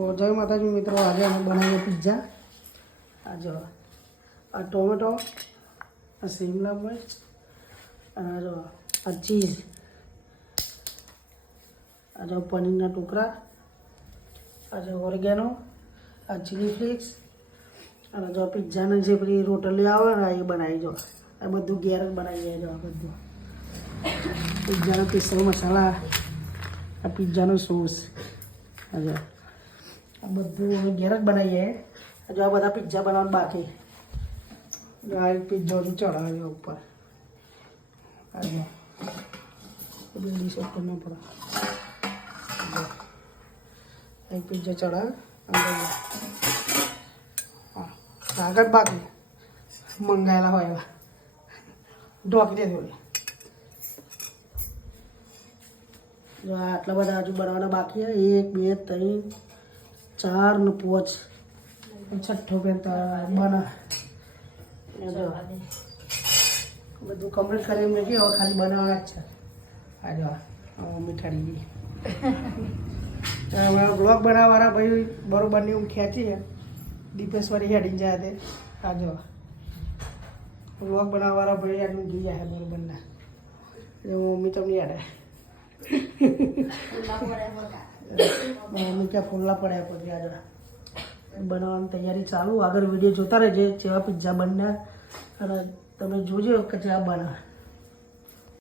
જય માતાજી મિત્રો, આજે અમે બનાવીએ પિઝા। આ જો આ ટોમેટો, આ શિમલા મિર્ચ, અને જો આ ચીઝ, આ જો પનીરના ટુકડા, આ જો ઓરેગેનો, આ ચીલી ફ્લેક્સ, અને જો પિઝાની જે પેલી રોટલી આવે ને એ બનાવી જો આ બધું ઘેર જ બનાવી જાય। જો આ બધું પિઝાનો સ્પેશિયલ મસાલા, આ પિઝાનો સોસ, આ જો આ બધું અમે ઘેર જ બનાવીએ। જો આ બધા પિઝા બનાવવાનું બાકી, આ એક પિઝા હજુ ચડાવ્યો ઉપર, આ જો ડીશ ઉપર ન પડે, એક પિઝા ચડાવે, હા આગળ બાકી મંગાવેલા હોય એવા ઢોકી દે થોડી। જો આટલા બધા હજુ બનાવવાના બાકી છે, 1 2 3 4 ને 5 છઠ્ઠો બના બધું કમ્પ્લીટ કરીને મેં હવે ખાલી બનાવવાના જ છે। આ જો મીઠાડી ગઈ અમારા બ્લોગ બનાવવાળા ભાઈ બરોબરની હું ખેંચી છે, દીપેશ્વરી હેડીને જાય તે। આ જો બ્લોગ બનાવવાળા ભાઈ યાદ ગઈ જાય બરોબરના, એટલે મમ્મી તમને યાદ આવે મમ્મી ક્યાં ફૂલના પડ્યા પછી આગળ બનાવવાની તૈયારી ચાલુ। આગળ વિડીયો જોતા રહેજે, જેવા પિઝા બન્યા અને તમે જોજો કે જેવા બના।